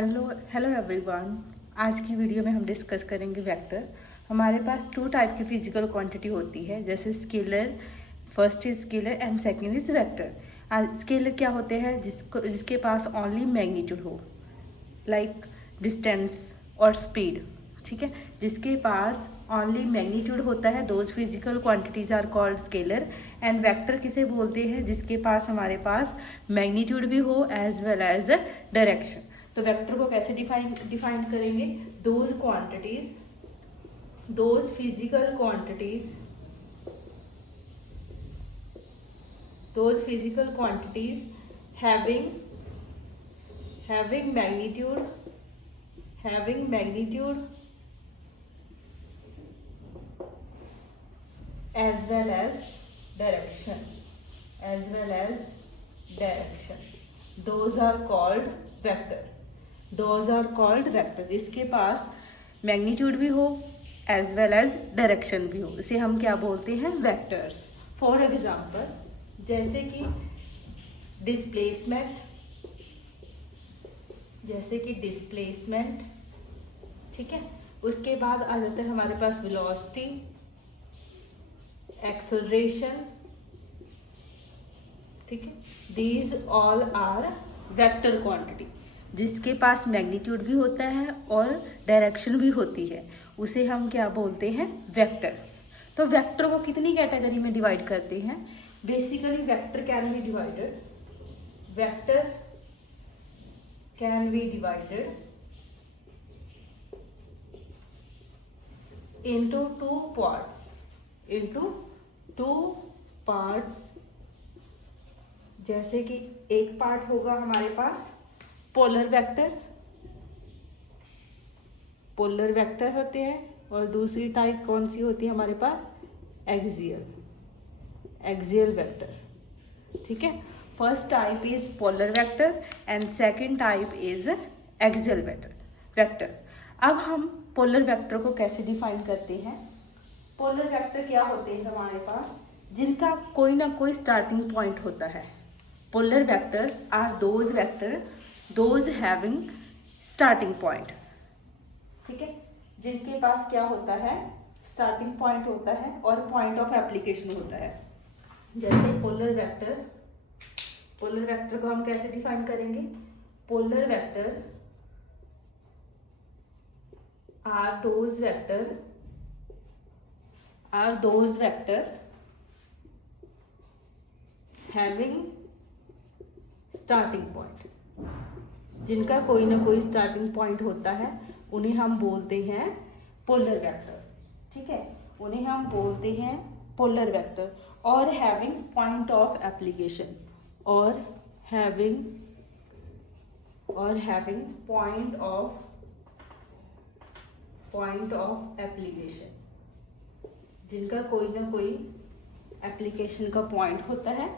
Hello hello everyone. आज की video में हम डिस्कस करेंगे वेक्टर। हमारे पास टू टाइप की फिजिकल क्वांटिटी होती है, जैसे scalar, first is scalar and second is vector. Scalar क्या होते हैं? जिसके पास ओनली मैग्नीट्यूड हो, लाइक डिस्टेंस और स्पीड, ठीक है। जिसके पास ओनली मैग्नीट्यूड होता है, those physical quantities are called scalar. And vector किसे बोलते हैं? जिसके पास हमारे पास मैग्नीट्यूड भी हो एज वेल एज डायरेक्शन। तो वेक्टर को कैसे डिफाइन करेंगे? Those quantities, those physical quantities, those physical quantities having magnitude as well as direction, those are called vector। जिसके पास मैग्नीट्यूड भी हो एज वेल एज डायरेक्शन भी हो, इसे हम क्या बोलते हैं? वेक्टर्स। फॉर एग्जाम्पल, जैसे कि डिस्प्लेसमेंट, ठीक है। उसके बाद आ जाता है हमारे पास वेलोसिटी, एक्सेलरेशन, ठीक है। These all are vector quantity. जिसके पास मैग्नीट्यूड भी होता है और डायरेक्शन भी होती है, उसे हम क्या बोलते हैं? वेक्टर। तो वेक्टर को कितनी कैटेगरी में डिवाइड करते हैं? Basically vector can be divided into two parts। जैसे कि एक पार्ट होगा हमारे पास पोलर वेक्टर होते हैं, और दूसरी टाइप कौन सी होती है हमारे पास? एक्सियल वेक्टर, ठीक है। First type is polar vector and second type is axial vector. अब हम पोलर वेक्टर को कैसे डिफाइन करते हैं? पोलर वेक्टर क्या होते हैं हमारे पास? जिनका कोई ना कोई स्टार्टिंग पॉइंट होता है। Polar vector are those having starting point, ठीक है। जिनके पास क्या होता है? स्टार्टिंग पॉइंट होता है और पॉइंट ऑफ एप्लीकेशन होता है। जैसे पोलर वेक्टर को हम कैसे डिफाइन करेंगे? Polar vector are those vector having starting point। जिनका कोई ना कोई स्टार्टिंग पॉइंट होता है, उन्हें हम बोलते हैं पोलर वेक्टर, ठीक है। उन्हें हम बोलते हैं पोलर वेक्टर। और हैविंग पॉइंट ऑफ एप्लीकेशन, और हैविंग पॉइंट ऑफ एप्लीकेशन। जिनका कोई ना कोई एप्लीकेशन का पॉइंट होता है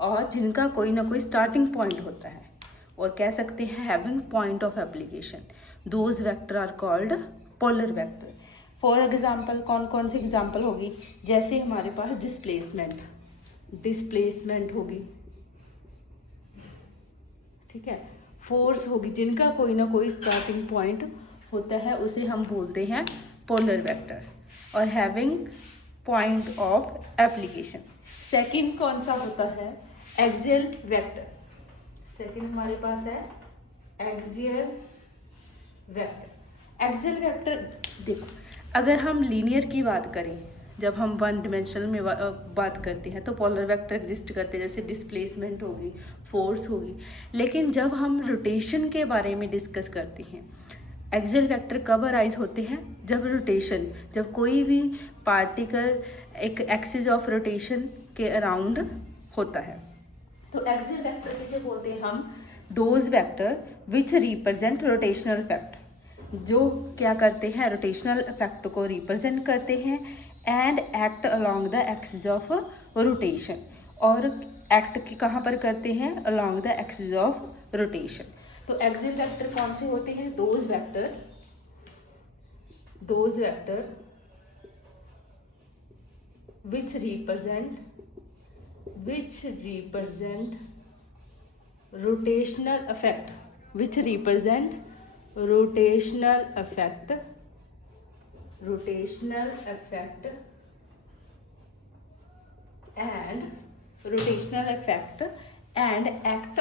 और जिनका कोई ना कोई स्टार्टिंग पॉइंट होता है, और कह सकते हैं having point of application. Those vector are called polar vector. For example, कौन कौन सी एग्जाम्पल होगी? जैसे हमारे पास डिस्प्लेसमेंट होगी, ठीक है। फोर्स होगी, जिनका कोई ना कोई स्टार्टिंग पॉइंट होता है, उसे हम बोलते हैं पोलर वेक्टर। और having point of application. Second कौन सा होता है? Axial vector. सेकंड हमारे पास है एक्सियल वेक्टर। देखो, अगर हम लीनियर की बात करें, जब हम वन डिमेंशनल में बात करते हैं, तो पोलर वेक्टर एग्जिस्ट करते हैं, जैसे डिस्प्लेसमेंट होगी, फोर्स होगी। लेकिन जब हम रोटेशन के बारे में डिस्कस करते हैं, एक्सियल वेक्टर कब अराइज होते हैं? जब कोई भी पार्टिकल एक एक्सिस ऑफ रोटेशन के अराउंड होता है। तो एक्सियल वेक्टर किसे बोलते हैं हम? Those vector which represent rotational effect, जो क्या करते हैं? रोटेशनल इफेक्ट को रिप्रेजेंट करते हैं and act along the axis of rotation. और एक्ट कहाँ पर करते हैं? Along the axis of rotation. तो एक्सियल वेक्टर कौन से होते हैं? Those vector which represent rotational effect, which represent rotational effect and acts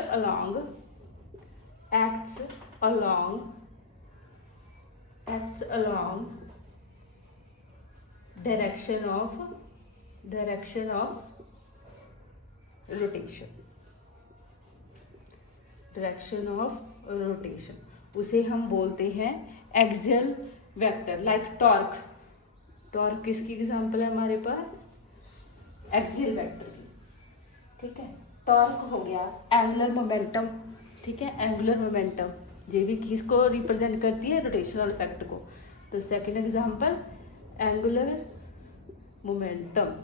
along direction of rotation, उसे हम बोलते हैं एक्सियल वेक्टर। लाइक टॉर्क किसकी एग्जांपल है हमारे पास? एक्सियल वेक्टर की, ठीक है। टॉर्क हो गया एंगुलर मोमेंटम, ठीक है। एंगुलर मोमेंटम ये भी किसको रिप्रेजेंट करती है? रोटेशनल इफेक्ट को। तो second example angular momentum.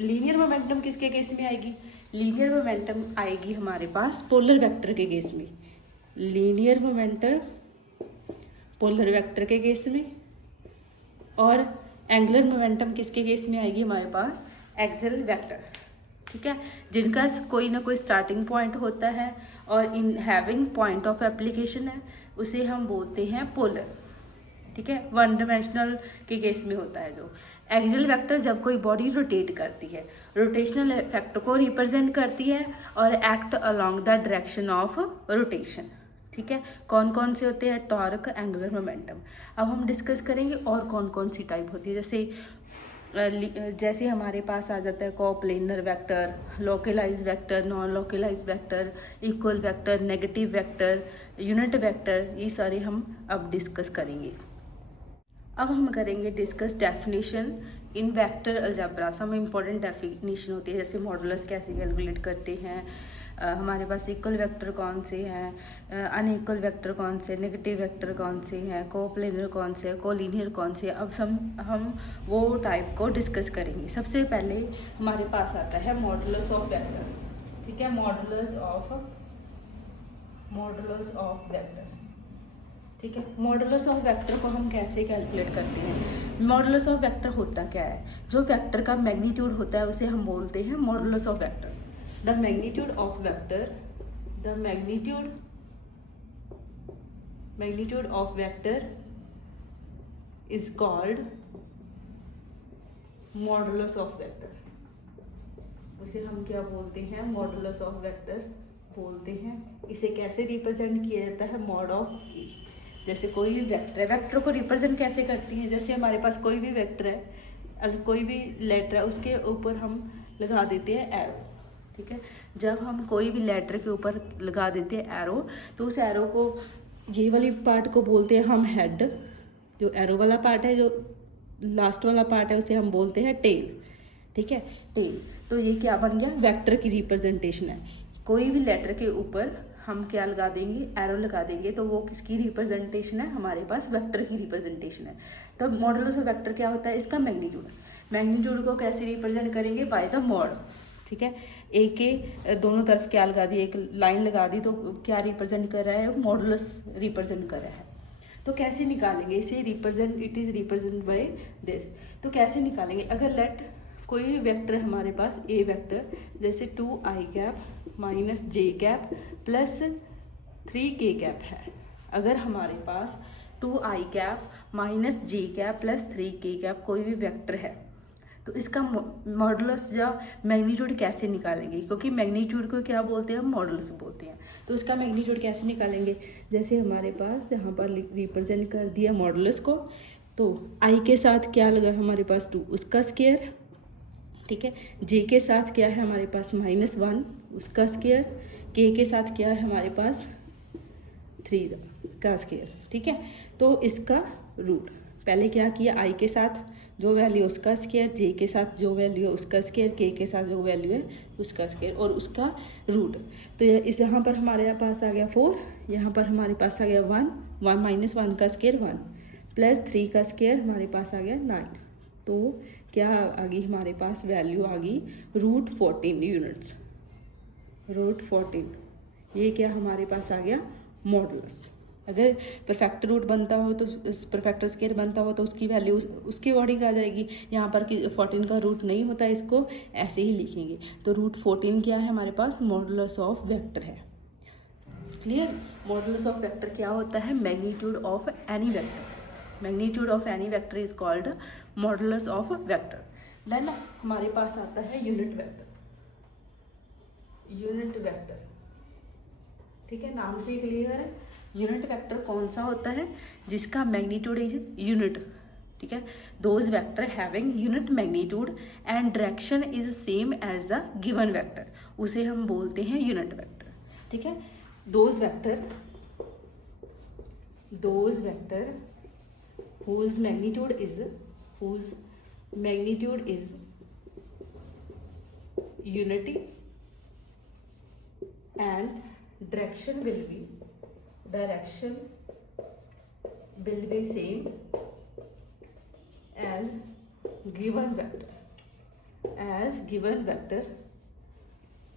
Linear momentum किसके केस में आएगी? लीनियर मोमेंटम आएगी हमारे पास पोलर वेक्टर के केस में। लीनियर मोमेंटम पोलर वेक्टर के केस में, और एंगुलर मोमेंटम किसके केस में आएगी हमारे पास? एक्सियल वेक्टर, ठीक है। जिनका कोई ना कोई स्टार्टिंग पॉइंट होता है और in having point of application है, उसे हम बोलते हैं पोलर, ठीक है। वन डायमेंशनल के केस में होता है जो एक्सियल वेक्टर, जब कोई बॉडी रोटेट करती है, रोटेशनल इफेक्ट को रिप्रेजेंट करती है और act along the direction of rotation, ठीक है। कौन कौन से होते हैं? Torque, angular momentum. अब हम डिस्कस करेंगे और कौन कौन सी टाइप होती है। जैसे हमारे पास आ जाता है coplanar vector, localise vector, non localise vector, equal vector, negative vector, unit vector, ये सारे हम अब डिस्कस करेंगे। अब हम करेंगे discuss definition in vector algebra. सब इम्पॉर्टेंट डेफिनेशन होती है, जैसे मॉडुलस कैसे कैलकुलेट करते हैं, हमारे पास इक्वल वेक्टर कौन से हैं, अनइक्वल वेक्टर कौन से, नेगेटिव वेक्टर कौन से हैं, कोप्लेनर कौन से, कोलिनियर कौन से। अब हम वो टाइप को डिस्कस करेंगे। सबसे पहले हमारे पास आता है मॉडुलस ऑफ वेक्टर, ठीक है। मॉडुलस ऑफ वेक्टर, ठीक है। मॉडुलस ऑफ वेक्टर को हम कैसे कैलकुलेट करते हैं? मॉडुलस ऑफ वेक्टर होता क्या है? जो वेक्टर का मैग्नीट्यूड होता है उसे हम बोलते हैं modulus of vector. The magnitude of vector is called modulus of vector। उसे हम क्या बोलते हैं? मॉडुलस ऑफ वेक्टर बोलते हैं। इसे कैसे रिप्रेजेंट किया जाता है? मॉड ऑफ ए। जैसे कोई भी वेक्टर है, वेक्टर को रिप्रेजेंट कैसे करती है? जैसे हमारे पास कोई भी वेक्टर है, कोई भी लेटर है, उसके ऊपर हम लगा देते हैं एरो, ठीक है। जब हम कोई भी लेटर के ऊपर लगा देते हैं एरो, तो उस एरो को, ये वाली पार्ट को बोलते हैं हम हेड। जो एरो वाला पार्ट है, जो लास्ट वाला पार्ट है, उसे हम बोलते हैं टेल, ठीक है। टेल। तो ये क्या बन गया? वेक्टर की रिप्रेजेंटेशन है। कोई भी लेटर के ऊपर हम क्या लगा देंगे? एरो लगा देंगे, तो वो किसकी रिप्रेजेंटेशन है? हमारे पास वेक्टर की रिप्रेजेंटेशन है। तो मॉडुलस ऑफ वेक्टर क्या होता है? इसका मैग्नीट्यूड को कैसे रिप्रेजेंट करेंगे? बाय द मॉड, ठीक है। ए के दोनों तरफ क्या लगा दी? एक लाइन लगा दी, तो क्या रिप्रेजेंट कर रहा है? मॉडुलस रिप्रेजेंट कर रहा है। तो कैसे निकालेंगे इसे? It is represent by this. तो कैसे निकालेंगे? अगर लेट कोई भी वेक्टर है हमारे पास, ए वेक्टर, जैसे 2i कैप माइनस जे कैप प्लस 3k कैप है। अगर हमारे पास 2i कैप माइनस जे कैप प्लस 3k कैप कोई भी वेक्टर है, तो इसका मॉडुलस या मैग्नीट्यूड कैसे निकालेंगे? क्योंकि मैग्नीट्यूड को क्या बोलते हैं? हम मॉडुलस बोलते हैं। तो इसका मैग्नीट्यूड कैसे निकालेंगे? जैसे हमारे पास यहाँ पर रिप्रेजेंट कर दिया मॉडुलस को, तो आई के साथ क्या लगा हमारे पास? 2, उसका स्क्वायर, ठीक है। जे के साथ क्या है हमारे पास? -1, उसका स्क्वायर। के के साथ क्या है हमारे पास? 3 का स्क्वायर, ठीक है। तो इसका रूट पहले क्या किया? आई के साथ जो वैल्यू उसका स्क्वायर, जे के साथ जो वैल्यू है उसका स्क्वायर, के साथ जो वैल्यू है उसका स्क्वायर, और उसका रूट। तो इस यहाँ पर हमारे पास आ गया 4, यहाँ पर हमारे पास आ गया 1 माइनस 1 का स्क्वायर 1 प्लस 3 का स्क्वायर हमारे पास आ गया 9। तो क्या आ गई हमारे पास? वैल्यू आ गई √14 यूनिट्स। √14 ये क्या हमारे पास आ गया? मॉडुलस। अगर परफेक्ट रूट बनता हो, तो परफेक्ट स्क्वायर बनता हो, तो उसकी वैल्यू उसके अकॉर्डिंग आ जाएगी। यहाँ पर कि 14 का रूट नहीं होता, इसको ऐसे ही लिखेंगे। तो √14 क्या है हमारे पास? मॉडुलस ऑफ वेक्टर है। क्लियर। मॉडुलस ऑफ वेक्टर क्या होता है, magnitude of any vector. Magnitude of any vector is called modulus of vector. Then हमारे पास आता है यूनिट वेक्टर। यूनिट वेक्टर, ठीक है, नाम से क्लियर है। यूनिट वेक्टर कौन सा होता है, जिसका मैग्नीट्यूड इज यूनिट, ठीक है। Those vector having unit magnitude and direction is same as the given vector, उसे हम बोलते हैं यूनिट वेक्टर, ठीक है। Those vector whose magnitude is unity and direction will be same as given vector,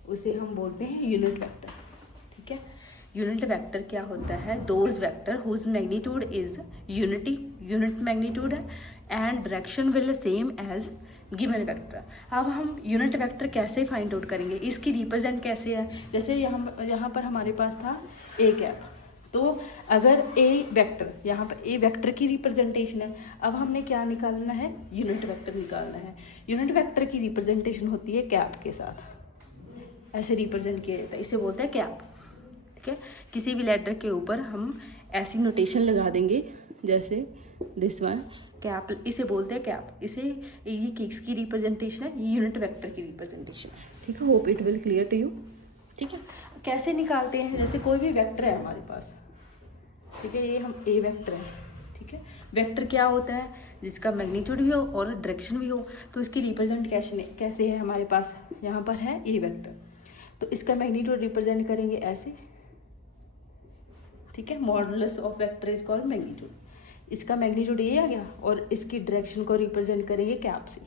उसे हम बोलते हैं यूनिट वेक्टर, ठीक है। यूनिट वेक्टर क्या होता है, those vector whose magnitude is unit magnitude है and direction will same as given vector. अब हम यूनिट वेक्टर कैसे फाइंड आउट करेंगे, इसकी रिप्रेजेंट कैसे है। जैसे यहाँ पर हमारे पास था ए कैप, तो अगर ए वेक्टर, यहाँ पर ए वेक्टर की रिप्रेजेंटेशन है। अब हमने क्या निकालना है, यूनिट वेक्टर निकालना है। यूनिट वेक्टर की रिप्रेजेंटेशन होती है कैप के साथ, ऐसे रिप्रेजेंट किया जाता है, इसे बोलते हैं कैप, ठीक है। किसी भी लेटर के ऊपर हम ऐसी नोटेशन लगा देंगे, जैसे दिस वन कैप, इसे बोलते हैं कैप। इसे ये किसकी रिप्रेजेंटेशन है, ये यूनिट वेक्टर की रिप्रेजेंटेशन है, ठीक है। Hope it will clear to you, ठीक है। कैसे निकालते हैं, जैसे कोई भी वेक्टर है हमारे पास, ठीक है, ये हम ए वेक्टर है, ठीक है। वेक्टर क्या होता है, जिसका मैग्नीट्यूड भी हो और डायरेक्शन भी हो, तो इसकी रिप्रेजेंट कैसे है हमारे पास, यहाँ पर है ए वेक्टर, तो इसका मैग्नीट्यूड रिप्रेजेंट करेंगे ऐसे, ठीक है। Modulus of vector is called magnitude. इसका मैग्नीट्यूड ये आ गया, और इसकी डायरेक्शन को रिप्रेजेंट करेंगे कैप से।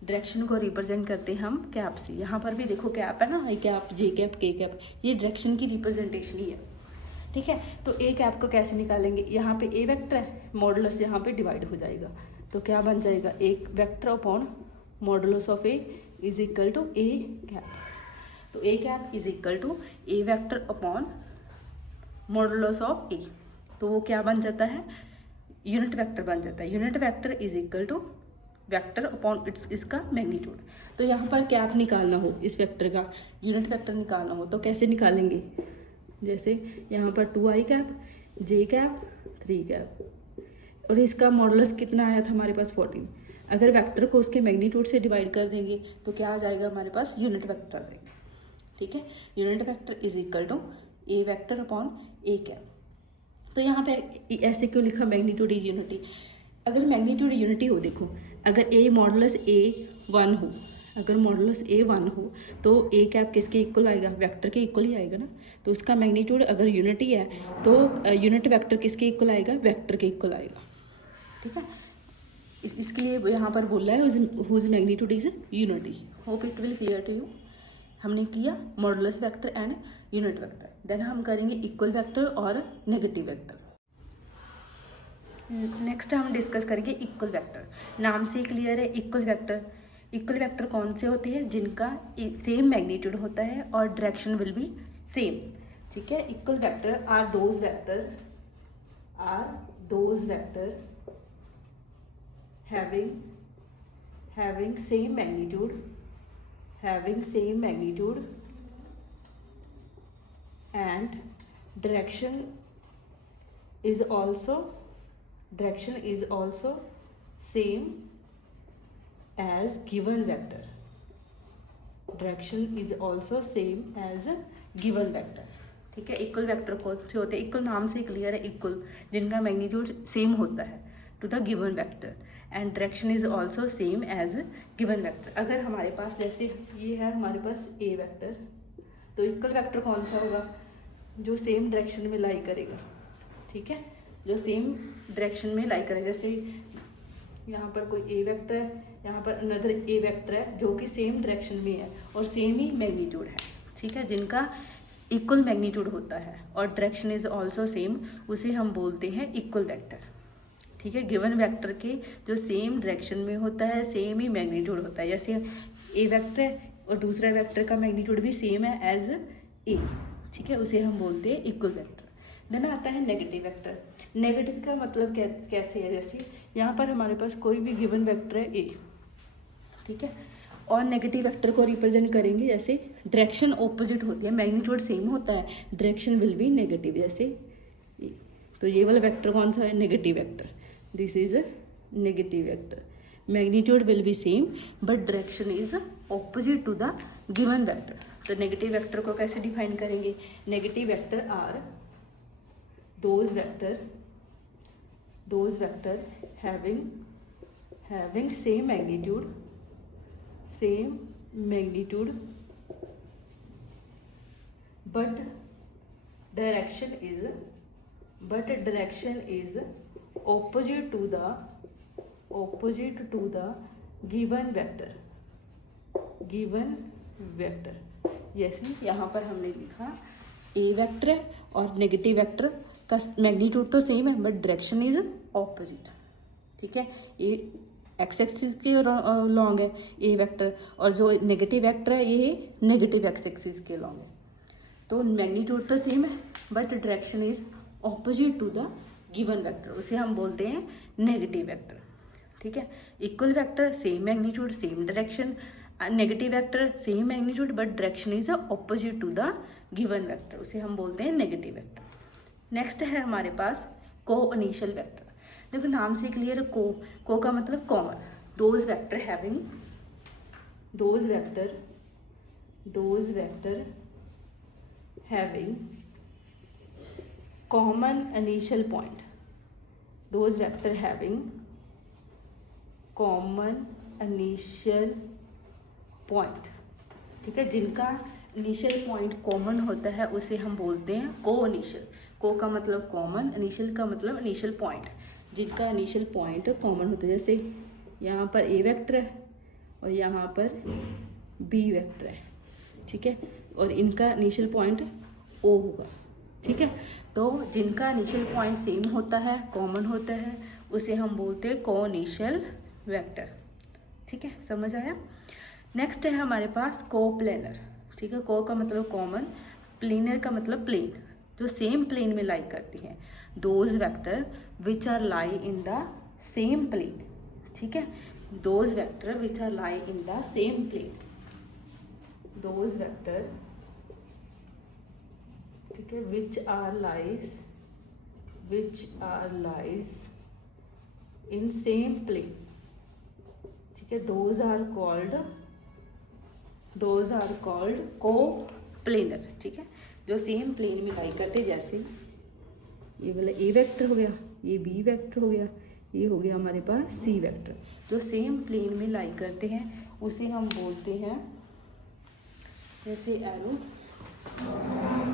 डायरेक्शन को रिप्रेजेंट करते हैं हम कैप से। यहाँ पर भी देखो कैप है ना, ए कैप, जे कैप, के कैप, ये डायरेक्शन की रिप्रेजेंटेशन ही है, ठीक है। तो ए कैप को कैसे निकालेंगे, यहाँ पे ए वेक्टर है, मॉडुलस यहाँ पे डिवाइड हो जाएगा, तो क्या बन जाएगा, एक vector upon modulus of A is equal to A cap. तो A cap is equal to A vector upon modulus of A, तो वो क्या बन जाता है, यूनिट वेक्टर बन जाता है। Unit vector is equal to vector upon इसका मैग्नीट्यूड। तो यहाँ पर कैप निकालना हो, इस वेक्टर का यूनिट वेक्टर निकालना हो, तो कैसे निकालेंगे, जैसे यहाँ पर 2i कैप, जे कैप, 3 कैप, और इसका मॉडुलस कितना आया था हमारे पास 14। अगर वेक्टर को उसके मैग्नीट्यूड से डिवाइड कर देंगे तो क्या आ जाएगा हमारे पास, यूनिट वेक्टर आ जाएगा, ठीक है। Unit vector is equal to A vector upon A cap. तो यहाँ पे ऐसे क्यों लिखा, मैग्नीट्यूड इज यूनिटी। अगर मैग्नीट्यूड यूनिटी हो, देखो अगर ए मॉडुलस ए 1 हो, अगर मॉडुलस ए 1 हो तो ए कैप किसके इक्वल आएगा, वेक्टर के इक्वल ही आएगा ना। तो उसका मैग्नीट्यूड अगर यूनिटी है तो यूनिट वेक्टर किसके इक्वल आएगा, वेक्टर के इक्वल आएगा, ठीक है। इसके लिए यहाँ पर बोल रहा है whose magnitude is unity. Hope it will clear to you. हमने किया modulus vector and unit vector. Then हम करेंगे इक्वल वेक्टर और नेगेटिव वेक्टर। नेक्स्ट हम डिस्कस करेंगे इक्वल वेक्टर। नाम से क्लियर है, इक्वल वेक्टर। इक्वल वेक्टर कौन से होते हैं, जिनका सेम मैग्नीट्यूड होता है और डायरेक्शन विल बी सेम, ठीक है। Equal vector are those vector having same magnitude and direction is also same as given vector. Direction is also same as given vector, ठीक है। इक्वल वेक्टर कौन से होते हैं, इक्वल नाम से क्लियर है, इक्वल जिनका मैग्नीट्यूड सेम होता है to the given vector and direction is also same as given vector. अगर हमारे पास जैसे ये है हमारे पास ए वेक्टर, तो इक्वल वेक्टर कौन सा होगा, जो सेम डायरेक्शन में लाई करेगा, ठीक है, जो सेम डायरेक्शन में लाई करेगा। जैसे यहाँ पर कोई ए वेक्टर है, यहाँ पर अनदर ए वेक्टर है जो कि सेम डायरेक्शन में है और सेम ही मैग्नीट्यूड है, ठीक है, जिनका इक्वल मैग्नीट्यूड होता है और डायरेक्शन इज ऑल्सो सेम, उसे हम बोलते हैं इक्वल वेक्टर, ठीक है। गिवन वेक्टर के जो सेम डायरेक्शन में होता है, सेम ही मैग्नीट्यूड होता है। जैसे ए वेक्टर है और दूसरा वेक्टर का मैग्नीट्यूड भी सेम है एज ए, ठीक है, उसे हम बोलते हैं इक्वल वेक्टर। देन आता है नेगेटिव वेक्टर। नेगेटिव का मतलब कैसे है, जैसे यहाँ पर हमारे पास कोई भी गिवन वेक्टर है ए, ठीक है, और नेगेटिव वेक्टर को रिप्रेजेंट करेंगे जैसे डायरेक्शन ऑपोजिट होती है, मैग्नीट्यूड सेम होता है, डायरेक्शन विल बी नेगेटिव, जैसे ये। तो ये वाला वेक्टर कौन सा है, negative vector, this is a negative vector. Magnitude will be same but direction is opposite to the given vector. तो नेगेटिव वेक्टर को कैसे डिफाइन करेंगे, negative vector are those vector having same magnitude but direction is opposite to the given vector। जैसे यहाँ पर हमने लिखा ए vector है और नेगेटिव वेक्टर का मैग्नीट्यूड तो सेम है बट डायरेक्शन इज ऑपोजिट, ठीक है। ये एक्स एक्सिस के लॉन्ग है ए वेक्टर, और जो नेगेटिव वेक्टर है ये नेगेटिव एक्स एक्सिस के लॉन्ग है। तो मैग्नीट्यूड तो सेम है but direction is opposite to the given vector, उसे हम बोलते हैं नेगेटिव वेक्टर, ठीक है। Equal vector same magnitude same direction, negative vector same magnitude but direction is opposite to the given vector, उसे हम बोलते हैं नेगेटिव वेक्टर। नेक्स्ट है हमारे पास को इनिशियल वेक्टर। देखो नाम से क्लियर है, को का मतलब common, those vector having common initial point, those vector having common initial point, ठीक है, जिनका इनिशियल पॉइंट कॉमन होता है उसे हम बोलते हैं को इनिशियल। को का मतलब कॉमन, इनिशियल का मतलब इनिशियल पॉइंट, जिनका इनिशियल पॉइंट कॉमन होता है। जैसे यहाँ पर ए वेक्टर है और यहाँ पर बी वेक्टर है, ठीक है, और इनका इनिशियल पॉइंट ओ होगा, ठीक है। तो जिनका इनिशियल पॉइंट सेम होता है, कॉमन होता है, उसे हम बोलते हैं को इनिशियल वेक्टर, ठीक है, समझ आया। नेक्स्ट है हमारे पास को प्लेनर, ठीक है। को का मतलब कॉमन, प्लेनर का मतलब प्लेन, जो सेम प्लेन में लाई करती हैं, those vector which are lie in the same plane, ठीक है, those vector which are lie in the same plane, those vector, ठीक है, which are lies in same plane, ठीक है, those are called coplanar, ठीक है, जो same plane में लाई करते, जैसे ये वाला ए वेक्टर हो गया, ये बी वेक्टर हो गया, ये हो गया हमारे पास सी वेक्टर, जो सेम प्लेन में लाई करते हैं उसे हम बोलते हैं, जैसे एरो,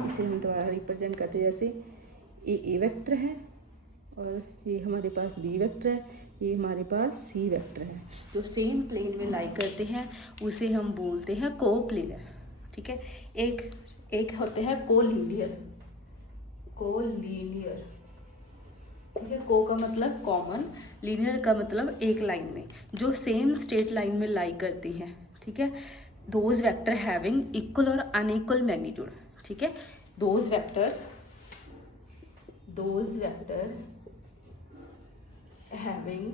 इसे हम द्वारा रिप्रेजेंट करते हैं, जैसे ये ए वेक्टर है और ये हमारे पास बी वेक्टर है, ये हमारे पास सी वेक्टर है, जो सेम प्लेन में लाई करते हैं उसे हम बोलते हैं को प्लेनर, ठीक है। एक होते हैं कोलिनियर, ठीक है। को का मतलब कॉमन, लीनियर का मतलब एक लाइन में, जो सेम स्ट्रेट लाइन में लाई करती हैं, ठीक है। दोज वेक्टर हैविंग इक्वल और अनइक्वल मैग्नीट्यूड, ठीक है, दोज वेक्टर हैविंग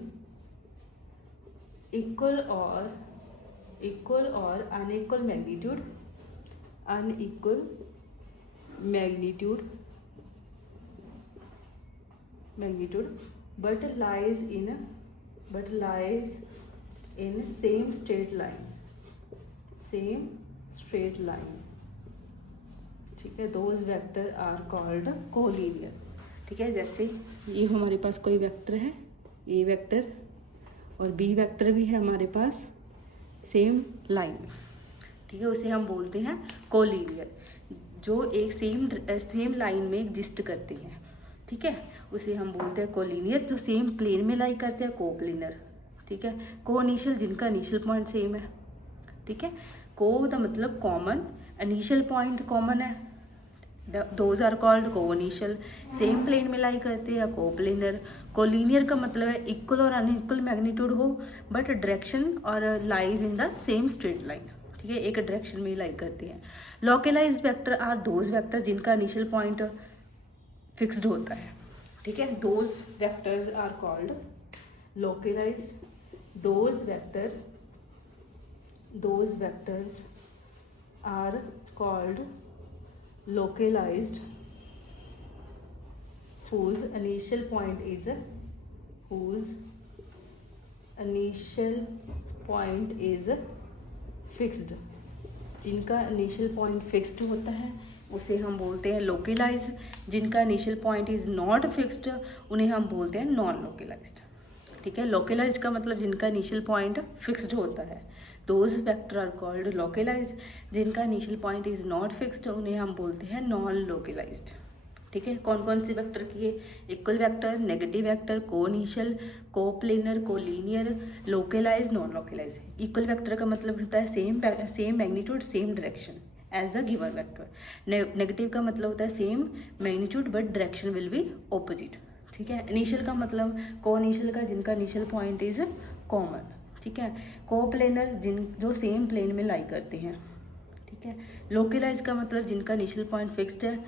इक्वल और unequal magnitude but lies in same straight line, ठीक है। Those vector are called collinear, ठीक है। जैसे ये हमारे पास कोई वेक्टर है, ए वेक्टर और बी वेक्टर भी है हमारे पास सेम लाइन में, ठीक है, उसे हम बोलते हैं कोलिनियर, जो एक सेम लाइन में एग्जिस्ट करते हैं, ठीक है, उसे हम बोलते हैं कोलिनियर। जो सेम प्लेन में लाई करते हैं कोप्लेनर, ठीक है। को इनिशियल, जिनका इनिशियल पॉइंट सेम है, ठीक है। को द मतलब कॉमन, इनिशियल पॉइंट कॉमन है, दोज आर कॉल्ड को इनिशियल, सेम प्लेन में लाई करते हैं कोप्लेनर। कोलिनियर का मतलब है इक्वल और अनइक्वल मैग्नीट्यूड हो बट डायरेक्शन और lies in the same straight line, ठीक है, एक डायरेक्शन में लाई करते हैं। Localized vector are those vector जिनका इनिशियल पॉइंट फिक्स्ड होता है, ठीक है। Those vectors are called localized, those vectors are called localized whose initial point is fixed, जिनका इनिशियल पॉइंट फिक्स्ड होता है उसे हम बोलते हैं लोकलाइज्ड, जिनका initial point is not fixed उन्हें हम बोलते हैं नॉन लोकलाइज्ड, ठीक है। लोकलाइज्ड का मतलब जिनका इनिशियल पॉइंट फिक्स्ड होता है, those vector are called localized, जिनका initial point is not fixed उन्हें हम बोलते हैं नॉन लोकलाइज्ड, ठीक है। कौन कौन से वेक्टर किए? Equal vector, negative vector, coinitial, coplanar, collinear, localized, non localized. Equal vector का मतलब होता है same magnitude same direction as the given vector. Negative का मतलब होता है same magnitude but direction will be opposite, ठीक है। इनिशियल का मतलब को इनिशियल का जिनका इनिशियल पॉइंट इज कॉमन, ठीक है। को प्लेनर जो सेम प्लेन में लाई करते हैं, ठीक है। लोकलाइज का मतलब जिनका इनिशियल पॉइंट फिक्स्ड है,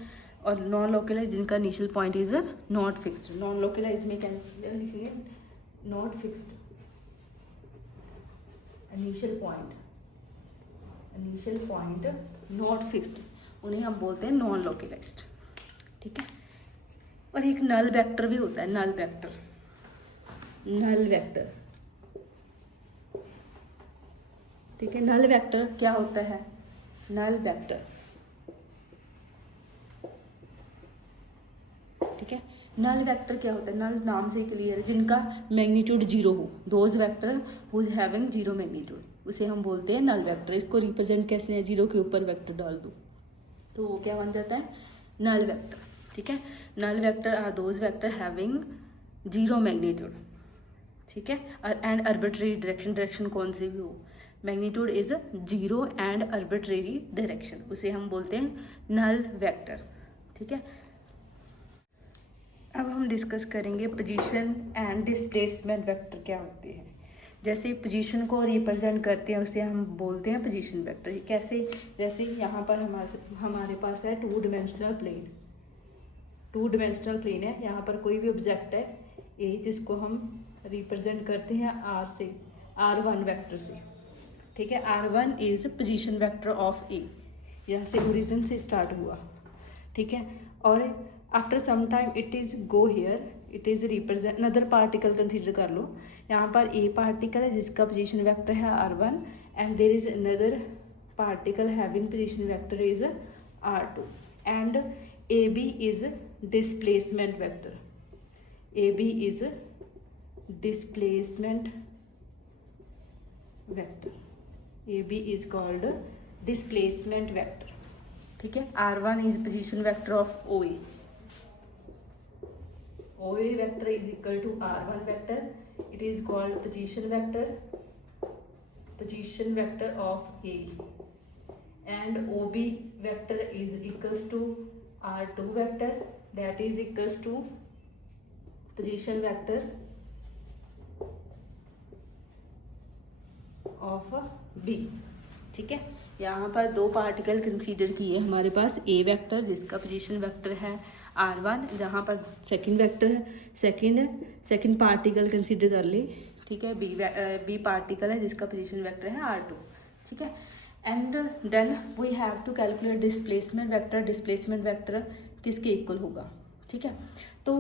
और नॉन लोकलाइज जिनका initial point is not fixed. Non localise में क्या लिखेंगे? Not fixed initial point not fixed उन्हें हम बोलते हैं नॉन लोकलाइज्ड, ठीक है। और एक नल वेक्टर भी होता है, नल वेक्टर, ठीक है। नल वेक्टर क्या होता है? नल वेक्टर, ठीक है। नल वेक्टर क्या होता है? नल नाम से क्लियर है, जिनका मैग्नीट्यूड जीरो हो, those vector whose having zero magnitude, उसे हम बोलते हैं नल वेक्टर। इसको रिप्रेजेंट कैसे है? जीरो के ऊपर वेक्टर डाल दो तो वो क्या बन जाता है? नल वेक्टर, ठीक है। Null vector are those vector having zero magnitude, ठीक है। एंड आर्बिट्रेरी डायरेक्शन कौन सी भी हो, magnitude is zero and arbitrary direction, उसे हम बोलते हैं नल वेक्टर, ठीक है। अब हम डिस्कस करेंगे पोजीशन एंड डिस्प्लेसमेंट वेक्टर क्या होते हैं। जैसे पोजीशन को रिप्रेजेंट करते हैं उसे हम बोलते हैं पोजीशन वेक्टर। कैसे? जैसे यहाँ पर हमारे पास है टू डिमेंशनल प्लेन है, यहाँ पर कोई भी ऑब्जेक्ट है ए, जिसको हम रिप्रेजेंट करते हैं आर से, R1 वेक्टर से, ठीक है। R1 is position vector of A, यहाँ से ओरिजिन से स्टार्ट हुआ, ठीक है। और after some time it is go here, it is represent another particle consider कर लो, यहाँ पर ए पार्टिकल है जिसका पोजीशन वेक्टर है R1 and there is another particle having position vector is R2 and AB is displacement vector, AB is displacement vector, AB is called displacement vector, ठीक है। R1 is position vector of OA, OA vector is equal to R1 vector, it is called position vector of A, and OB vector is equals to R2 vector, that is equals to position vector of B, ठीक है। यहाँ पर दो particle consider किए हमारे पास, A vector जिसका position vector है R1, जहाँ पर सेकंड वेक्टर है, सेकंड पार्टिकल कंसीडर कर ले, ठीक है। B पार्टिकल है जिसका पोजीशन वेक्टर है R2, ठीक है। And then we have to calculate displacement vector किसके इक्वल होगा, ठीक है। तो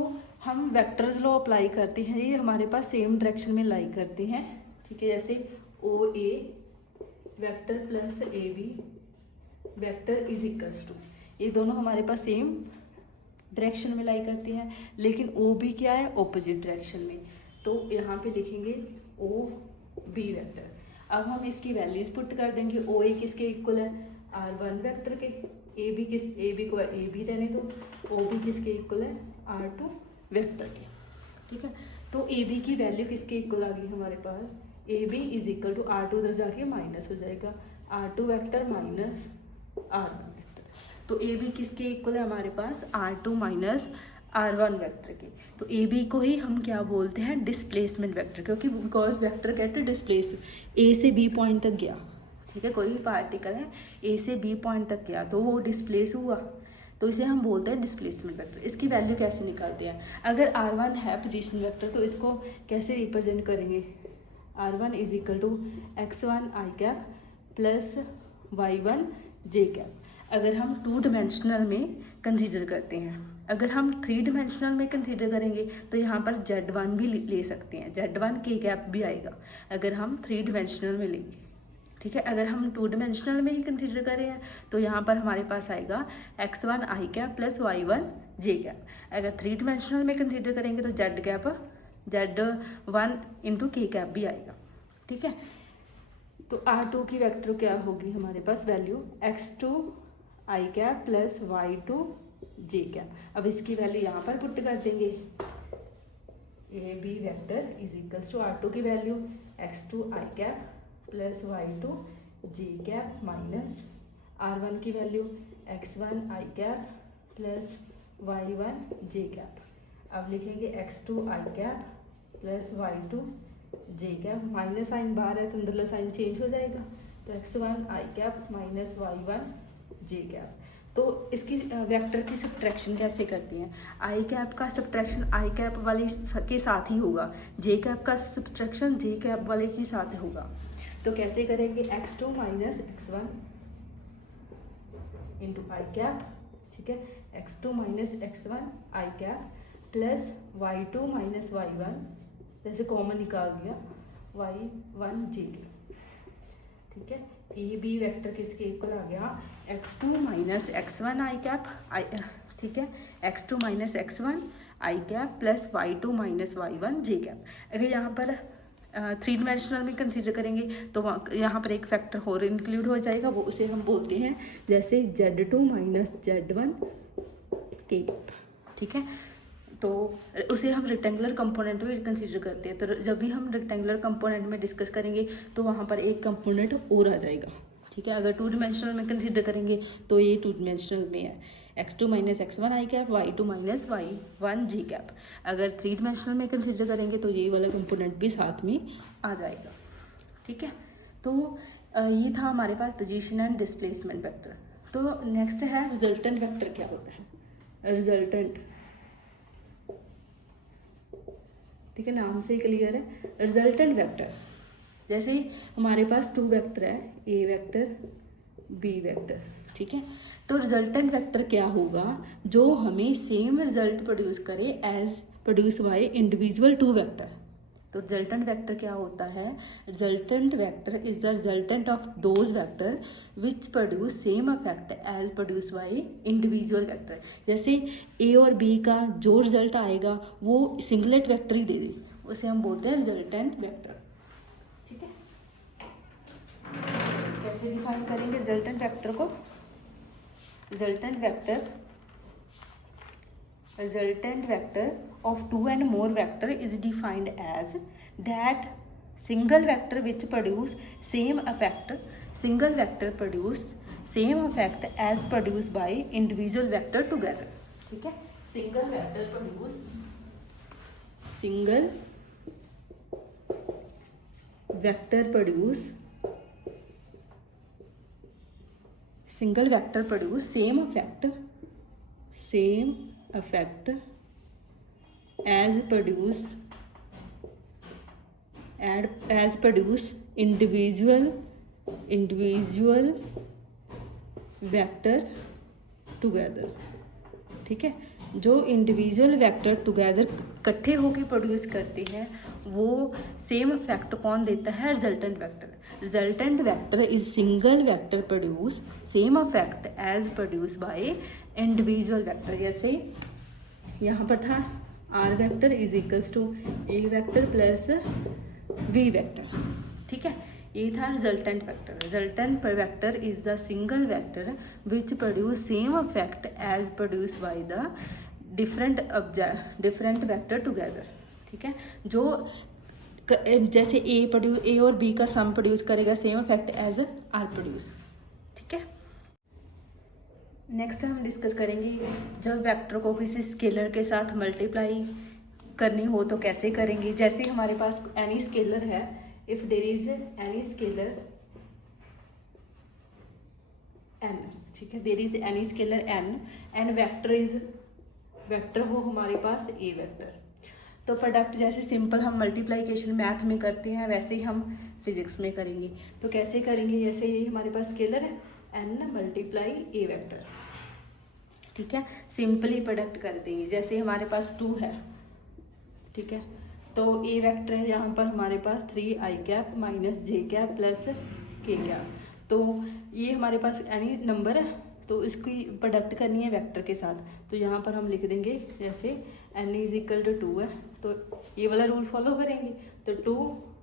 हम वेक्टर्स लॉ अप्लाई करते हैं, ये हमारे पास सेम डायरेक्शन में लाई करते हैं, ठीक है। जैसे OA vector plus AB vector is equals to, ये दोनों हमारे पास सेम डायरेक्शन में लाई करती हैं, लेकिन OB क्या है? ऑपोजिट डायरेक्शन में, तो यहाँ पे लिखेंगे OB वेक्टर। अब हम इसकी वैल्यूज पुट कर देंगे। OA किसके इक्वल है? R1 वेक्टर के। AB को AB रहने दो, OB किसके इक्वल है? R2 वेक्टर के, ठीक है। तो AB की वैल्यू किसके इक्वल आ गई हमारे पास? AB is equal to R2 उधर जाके माइनस हो जाएगा, R2 vector minus R1 vector. तो AB किसके इक्वल है हमारे पास? R2 माइनस R1 वेक्टर के। तो AB को ही हम क्या बोलते हैं? डिस्प्लेसमेंट वेक्टर, क्योंकि बिकॉज वेक्टर कहते हैं डिस्प्लेस, A से B पॉइंट तक गया, ठीक है, कोई भी पार्टिकल है ए से बी पॉइंट तक गया तो वो डिस्प्लेस हुआ, तो इसे हम बोलते हैं डिस्प्लेसमेंट वेक्टर। इसकी वैल्यू कैसे निकालते हैं? अगर r1 है पोजीशन वेक्टर तो इसको कैसे रिप्रेजेंट करेंगे? r1 is equal to x1 I cap plus y1 J cap. अगर हम 2 डिमेंशनल में कंसीडर करते हैं, अगर हम 3 डिमेंशनल में कंसीडर करेंगे तो यहाँ पर z1 भी ले सकते हैं, z1 के कैप भी आएगा अगर हम 3 डिमेंशनल में लेंगे। ठीक है, अगर हम 2 डिमेंशनल में ही कंसीडर कर रहे हैं तो यहाँ पर हमारे पास आएगा x1 I cap plus y1 J cap. अगर 3 डिमेंशनल में कंसीडर करेंगे तो z कैप z1 इंटू के कैप भी आएगा। ठीक है, तो r2 की वेक्टर क्या होगी हमारे पास value? x2 I cap plus y2 J cap. अब इसकी वैल्यू यहाँ पर पुट कर देंगे, A B vector is equals to r2 की value x2 I cap plus y2 J cap minus r1 की value x1 I cap plus y1 J cap. अब लिखेंगे x2 I cap plus y2 J cap, minus sign बाहर है तो अंदरला sign change हो जाएगा, तो x1 I cap minus y1 J cap. तो इसकी वेक्टर की सब्ट्रैक्शन कैसे करते हैं? आई कैप का सब्ट्रैक्शन आई कैप वाले के साथ ही होगा, जे कैप का सब्ट्रैक्शन जे कैप वाले के साथ होगा। तो कैसे करेंगे? x2 माइनस x1 इंटू आई कैप, ठीक है, x2 minus x1 I cap plus y2 minus y1, जैसे कॉमन निकाल दिया y1 जे के। ठीक है, ए बी वेक्टर किसके इक्वल आ गया? x2 minus x1 I cap आई, ठीक है, x2 minus x1 I cap plus y2 minus y1 J cap. अगर यहाँ पर 3 डिमेंशनल में कंसीडर करेंगे तो यहाँ पर एक फैक्टर और इंक्लूड हो जाएगा, वो उसे हम बोलते हैं जैसे z2 माइनस z1 के कैप। ठीक है, तो उसे हम रेक्टेंगुलर कंपोनेंट में कंसीडर करते हैं। तो जब भी हम रेक्टेंगुलर कंपोनेंट में डिस्कस करेंगे तो वहाँ पर एक कंपोनेंट और आ जाएगा। ठीक है, अगर 2 डिमेंशनल में कंसीडर करेंगे तो ये 2 डिमेंशनल में है, x2 minus x1 I cap y2 minus y1 ji cap. अगर 3 डिमेंशनल में कंसीडर करेंगे तो ये वाला कंपोनेंट भी साथ में आ जाएगा। ठीक है, तो ये था हमारे पास पोजीशन एंड डिस्प्लेसमेंट वेक्टर। तो नेक्स्ट है रिजल्टेंट वेक्टर। क्या होता है रिजल्टेंट? ठीक है, नाम से ही क्लियर है। रिजल्टेंट वेक्टर जैसे हमारे पास 2 वेक्टर है, ए वेक्टर बी वेक्टर। ठीक है, तो रिजल्टेंट वेक्टर क्या होगा? जो हमें सेम रिजल्ट प्रोड्यूस करे as produce by individual 2 vector. तो रिजल्टेंट वेक्टर क्या होता है? Resultant vector is the resultant of those vector which produce same effect as produce by individual vector. जैसे ए और बी का जो रिजल्ट आएगा वो सिंगलेट वेक्टर ही दे दे, उसे हम बोलते हैं रिजल्टेंट वेक्टर। ठीक है, कैसे डिफाइन करेंगे रिजल्टेंट वेक्टर को? Resultant vector of 2 and more vector is defined as that single vector which produce same effect as produced by individual vector together. ठीक है, single vector produce same effect as produce individual vector together। ठीक है, जो individual vector together इकट्ठे होकर produce करते हैं वो सेम इफेक्ट कौन देता है? Resultant vector. Resultant vector is single vector produce same effect as produce by individual vector. जैसे यहाँ पर था R vector is equals to A vector plus V vector. ठीक है, ये था resultant vector. Resultant vector is the single vector which produce same effect as produce by the different vector together. ठीक है, जो जैसे ए और बी का सम प्रोड्यूस करेगा same effect as are produce. ठीक है, नेक्स्ट हम डिस्कस करेंगे जब वेक्टर को किसी स्केलर के साथ मल्टीप्लाई करनी हो तो कैसे करेंगे। जैसे हमारे पास एनी स्केलर है, if there is any scalar N, ठीक है, there is any scalar N and vector हो हमारे पास ए वेक्टर। तो प्रोडक्ट जैसे सिंपल हम मल्टीप्लाइकेशन मैथ में करते हैं वैसे ही हम फिजिक्स में करेंगे। तो कैसे करेंगे, जैसे ये हमारे पास स्केलर है एन मल्टीप्लाई ए वेक्टर, ठीक है, सिंपली प्रोडक्ट कर देंगे। जैसे हमारे पास 2 है, ठीक है, तो ए वेक्टर है यहाँ पर हमारे पास 3i कैप माइनस जे कैप प्लस के कैप। तो ये हमारे पास एनी नंबर है तो इसकी प्रोडक्ट करनी है वेक्टर के साथ। तो यहाँ पर हम लिख देंगे जैसे n इज इक्वल टू 2 है तो ये वाला रूल फॉलो करेंगे। तो 2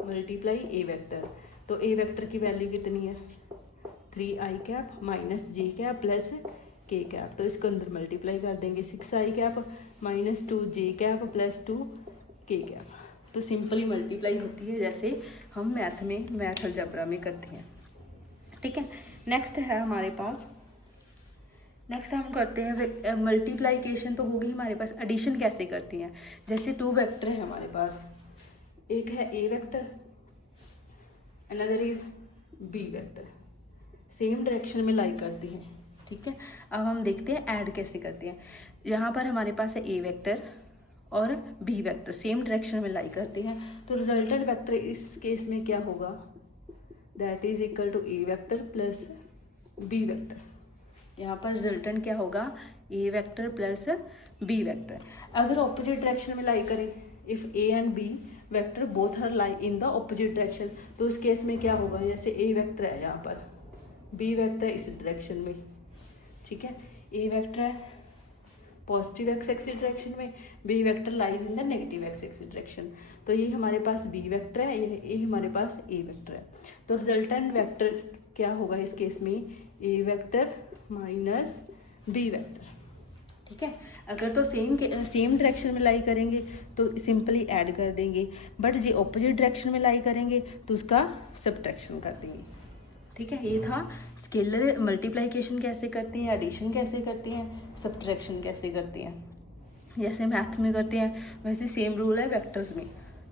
मल्टीप्लाई ए वेक्टर, तो ए वेक्टर की वैल्यू कितनी है 3i कैप माइनस जे कैप प्लस के कैप। तो इसको अंदर मल्टीप्लाई कर देंगे 6i कैप माइनस 2 जे कैप प्लस 2 के कैप। तो सिंपली मल्टीप्लाई होती है जैसे हम मैथ अलजेब्रा में करते हैं, ठीक है। नेक्स्ट है हमारे पास, नेक्स्ट हम करते हैं मल्टीप्लाइकेशन तो होगी हमारे पास। एडिशन कैसे करती हैं, जैसे 2 वेक्टर है हमारे पास, एक है A vector another is B vector, same direction में लाई करती हैं, ठीक है। अब हम देखते हैं ऐड कैसे करते हैं। यहाँ पर हमारे पास है ए वेक्टर और बी वेक्टर सेम डायरेक्शन में लाई करते हैं, तो रिजल्टेंट वेक्टर इस केस में क्या होगा, that is equal to A vector plus B vector. यहाँ पर रिजल्टेंट क्या होगा, A vector plus B vector. अगर ऑपोजिट डायरेक्शन में लाई करें, if A and B vector both are lie in the opposite direction, तो उस केस में क्या होगा, जैसे ए वेक्टर है यहाँ पर, बी वेक्टर इस डायरेक्शन में, ठीक है, ए वेक्टर है पॉजिटिव एक्स एक्सिस डायरेक्शन में, B vector lies in the negative X axis direction. तो ये हमारे पास बी वेक्टर है, ये हमारे पास ए वेक्टर है। तो रिजल्टेंट वेक्टर क्या होगा इस केस में, ए वेक्टर माइनस बी वेक्टर, ठीक है। अगर तो सेम डायरेक्शन में लाई करेंगे तो सिंपली ऐड कर देंगे, बट जो ऑपोजिट डायरेक्शन में लाई करेंगे तो उसका सब्ट्रैक्शन कर देंगे, ठीक है। ये था स्केलर मल्टीप्लाइकेशन कैसे करती हैं, एडिशन कैसे करती हैं, सब्ट्रैक्शन कैसे करती हैं। जैसे मैथ में करते हैं वैसे सेम रूल है वेक्टर्स में,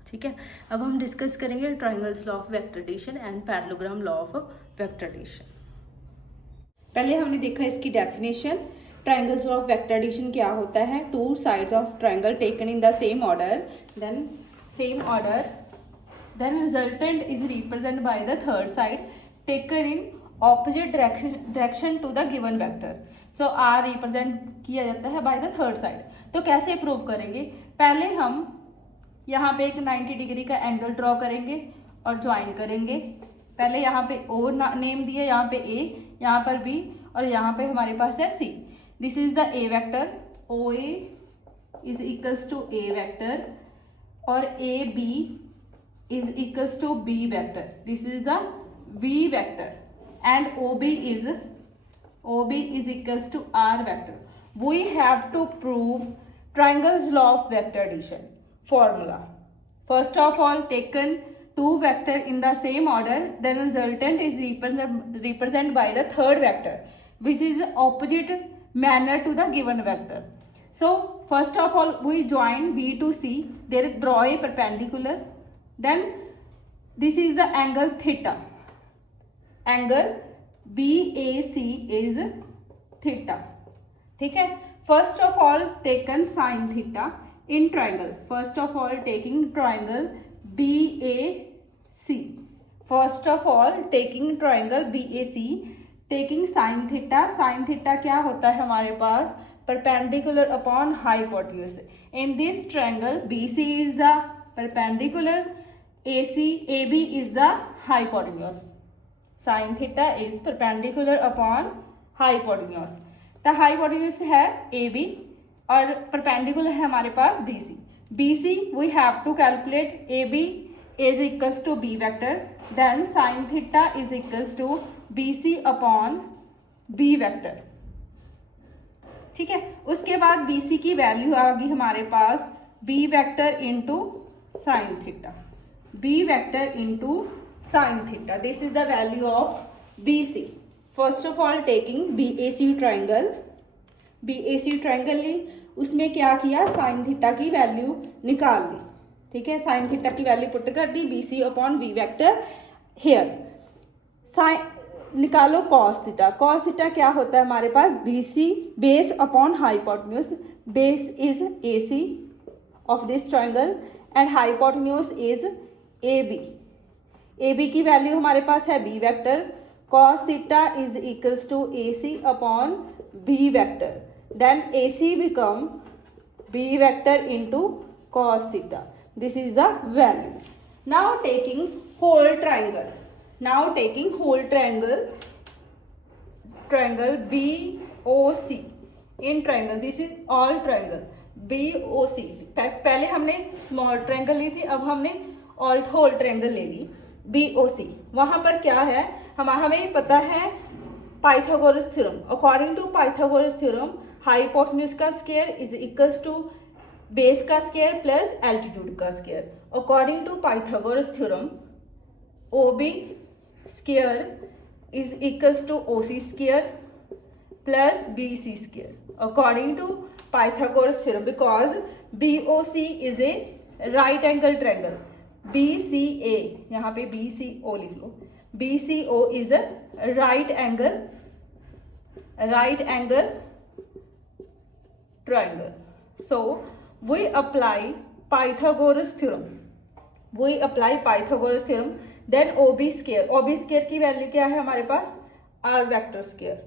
ठीक है। अब हम डिस्कस करेंगे triangles law of vector addition and parallelogram law of vector addition. पहले हमने देखा इसकी definition. Triangles law of vector addition क्या होता है, 2 sides of triangle taken in the same order, then resultant is represent by the third side taken in opposite direction to the given vector. So R represent किया जाता है bye the third side. तो कैसे prove करेंगे, पहले हम यहाँ पे एक 90 डिग्री का एंगल ड्रॉ करेंगे और ज्वाइन करेंगे। पहले यहाँ पे ओ नेम दिए, यहाँ पे ए, यहाँ पर बी और यहाँ पे हमारे पास है C. This is the A vector, O A is equals to A vector और A B is equals to B vector. This is the B vector and OB is equals to R vector. We have to prove triangles law of vector addition. Formula. First of all, taken 2 vector in the same order, then resultant is represented by the third vector, which is opposite manner to the given vector. So first of all, we join B to C. There draw a perpendicular. Then this is the angle theta. Angle BAC is theta, ठीक है। First of all taken sine theta in triangle, first of all taking triangle BAC, first of all taking triangle BAC taking sine theta. Sine theta क्या होता है हमारे पास, perpendicular upon hypotenuse. In this triangle BC is the perpendicular, AB is the hypotenuse. Sine theta is perpendicular upon hypotenuse. The hypotenuse है AB और perpendicular है हमारे पास BC we have to calculate AB is equals to B vector, then sine theta is equals to BC upon B vector, ठीक है। उसके बाद BC की वैल्यू आ गई हमारे पास B vector into sine theta, B vector into sin theta. This is the value of BC. First of all taking BAC triangle ली, उसमें क्या किया, sin theta की वैल्यू निकाल ली, ठीक है। sin theta की वैल्यू पुट कर दी BC upon B vector here. निकालो कॉस थीटा। कॉस थीटा क्या होता है हमारे पास, BC base upon hypotenuse. Base is AC of this triangle and hypotenuse is AB। AB की वैल्यू हमारे पास है B vector. Cos theta is equals to AC upon B vector, then AC become B vector into cos theta. This is the value. Now taking whole triangle. Now taking whole triangle. Triangle BOC. In triangle, this is all triangle BOC. पहले हमने small triangle ली थी, अब हमने all whole triangle ले ली BOC. वहां पर क्या है, हमें पता है Pythagoras theorem. According to Pythagoras theorem, hypotenuse का square is equals to base का स्क्वायर प्लस एल्टीट्यूड का square. According to Pythagoras theorem, OB square is equals to OC square plus BC square. According to Pythagoras theorem, because BOC is a right angle triangle, BCA, यहाँ पे BCO लिख लो, BCO is a right angle triangle. So we apply Pythagoras theorem. Then OB square की value क्या है हमारे पास, R vector square.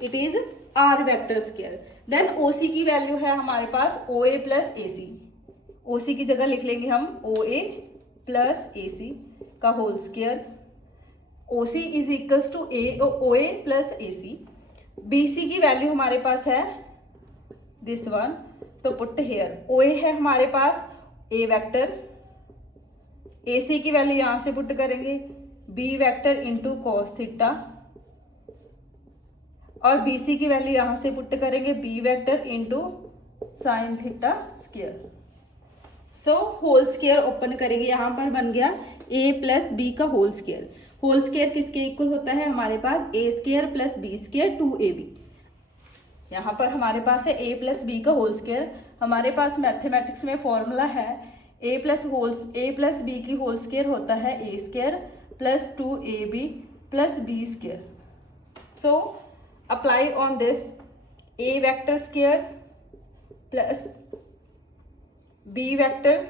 It is R vector square. Then OC की वैल्यू है हमारे पास OA प्लस AC. OC की जगह लिख लेंगे हम OA प्लस AC का whole square. OC is equals to OA plus AC. BC की वैल्यू हमारे पास है दिस वन, तो पुट हेयर OA है हमारे पास A वेक्टर, AC की वैल्यू यहां से पुट करेंगे B vector into cos theta, और BC की वैल्यू यहां से पुट करेंगे B vector into sine theta square. So whole square open करेंगे, यहां पर बन गया A प्लस B का होल स्क्वायर. होल स्क्वायर किसके इक्वल होता है हमारे पास, A square plus B square 2AB. यहाँ पर हमारे पास है A प्लस B का होल स्क्वायर. हमारे पास मैथमेटिक्स में फॉर्मूला है A प्लस B की होल स्क्वायर होता है A square plus 2AB plus B square. So apply on this A vector square plus B vector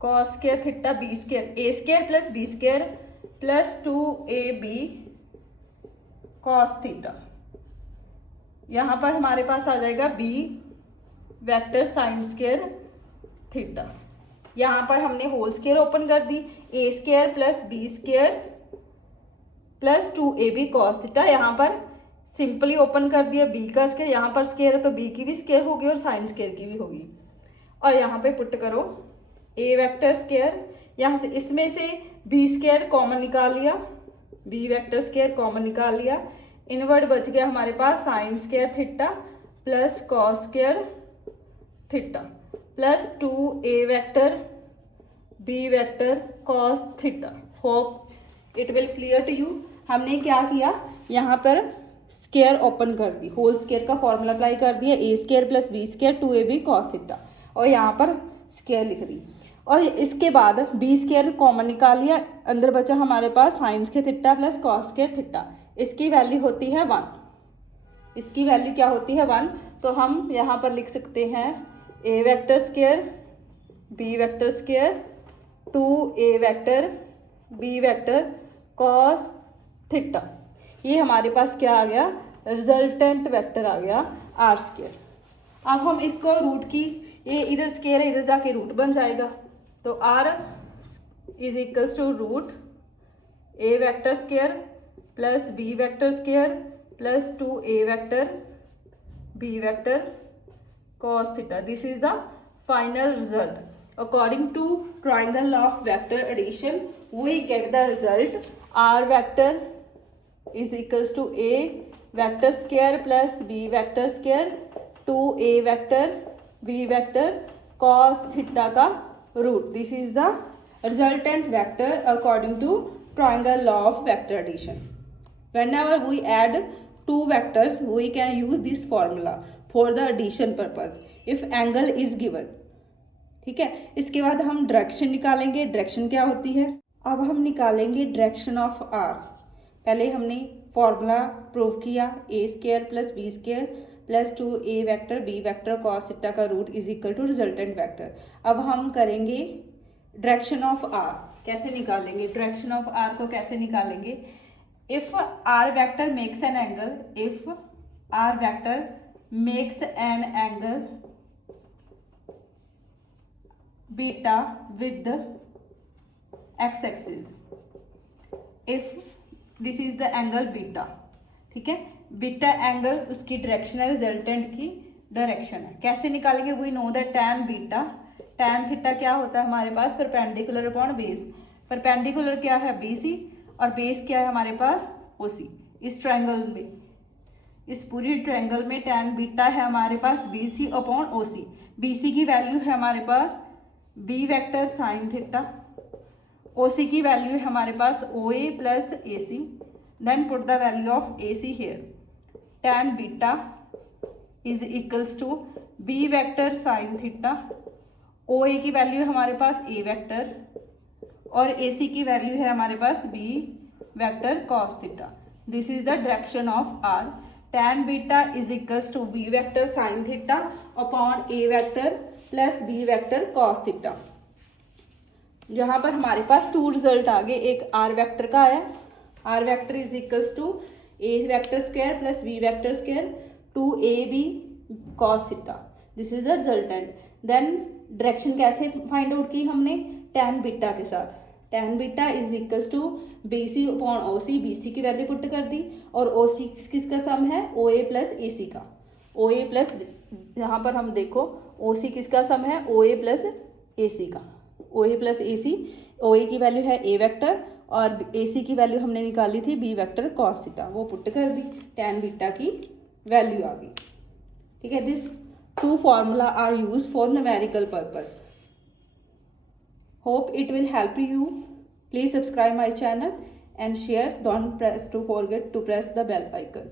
cos square theta B square, A square plus B square plus 2AB cos theta. यहाँ पर हमारे पास आ जाएगा B vector sign square theta. यहाँ पर हमने whole square open कर दी, A square plus B square plus 2AB cos theta. यहाँ पर सिंपली ओपन कर दिया B का स्क्वायर, यहाँ पर स्क्वायर है तो B की भी स्क्वायर होगी और साइन स्क्वायर की भी होगी. और यहाँ पे पुट करो A वेक्टर स्क्वायर, यहाँ से इसमें से B स्क्वायर कॉमन निकाल लिया, B वेक्टर स्क्वायर कॉमन निकाल लिया, इनवर्ड बच गया हमारे पास sine square theta plus cos square theta plus 2A vector B vector cos theta. Hope it will clear to you. हमने क्या किया, यहाँ पर स्क्वायर ओपन कर दी, होल स्क्वायर का फॉर्मूला अप्लाई कर दिया, A square plus B square 2AB cos theta, और यहाँ पर स्क्वायर लिख दी. और इसके बाद B स्क्वायर कॉमन निकाल लिया, अंदर बचा हमारे पास sine square theta plus cos square theta. इसकी वैल्यू होती है 1. इसकी वैल्यू क्या होती है 1. तो हम यहाँ पर लिख सकते हैं A vector square B vector square 2A vector B vector cos theta. ये हमारे पास क्या आ गया, रिजल्टेंट वेक्टर आ गया R स्क्वायर. अब हम इसको रूट की, ये इधर स्क्वायर है इधर जाके रूट बन जाएगा, तो R is equals to root A vector square plus B vector square plus 2A vector B vector cos theta. This is the final result. According to triangle law of vector addition, we get the result R vector is equals to A vector square plus B vector square 2A vector B vector cos theta का root. This is the resultant vector according to triangle law of vector addition. Whenever we add two vectors, we can use this formula for the addition purpose if angle is given. ठीक है, इसके बाद हम direction निकालेंगे. Direction क्या होती है, अब हम निकालेंगे डायरेक्शन ऑफ R. पहले हमने फॉर्मूला प्रूव किया, A square plus B square plus 2a vector B vector cos theta का root is equal to resultant vector. अब हम करेंगे डायरेक्शन ऑफ आर, कैसे निकालेंगे डायरेक्शन ऑफ आर को, कैसे निकालेंगे। If R vector makes an angle, if R vector makes an angle beta with X axis, if this is the angle beta, ठीक है। बीटा एंगल उसकी डायरेक्शन है, resultant की डायरेक्शन है। कैसे निकालेंगे, we know that tan beta, tan theta क्या होता है हमारे पास, परपेंडिकुलर अपॉन बेस। परपेंडिकुलर क्या है, बीसी, और बेस क्या है हमारे पास, ओसी। इस ट्रायंगल में, इस पूरी ट्रायंगल में टैन बीटा है हमारे पास बीसी अपॉन ओसी। बीसी की वैल्यू है हमारे पास B vector sine theta, OC की वैल्यू है हमारे पास O A plus A C. Then put the value of A C here, tan beta is equals to B vector sine theta, O A की value हमारे पास A vector, और ए सी की value है हमारे पास B vector cos theta. This is the direction of R. Tan beta is equals to B vector sine theta upon A vector plus B vector cos theta. यहाँ पर हमारे पास टू रिजल्ट आ गए, एक आर वेक्टर का है, R vector is equals to A vector square plus B vector square two A B cos theta, this is the resultant. Then direction कैसे find out की हमने, टैन बीटा के साथ, tan beta is equals to B C upon O C, B C की value put कर दी, और ओ सी किसका सम है, ओ ए प्लस ए सी का, ओ ए प्लस, यहाँ पर हम देखो ओ सी किसका सम है, ओ ए प्लस ए सी का, ओ A plus A C. O A की वैल्यू है ए वेक्टर और ए सी की वैल्यू हमने निकाली थी बी वेक्टर कॉस थीटा, वो पुट कर दी, टैन बीटा की वैल्यू आ गई, ठीक है। This two formula are use for numerical purpose. Hope it will help you. Please subscribe my channel and share, don't press to forget to press the bell icon.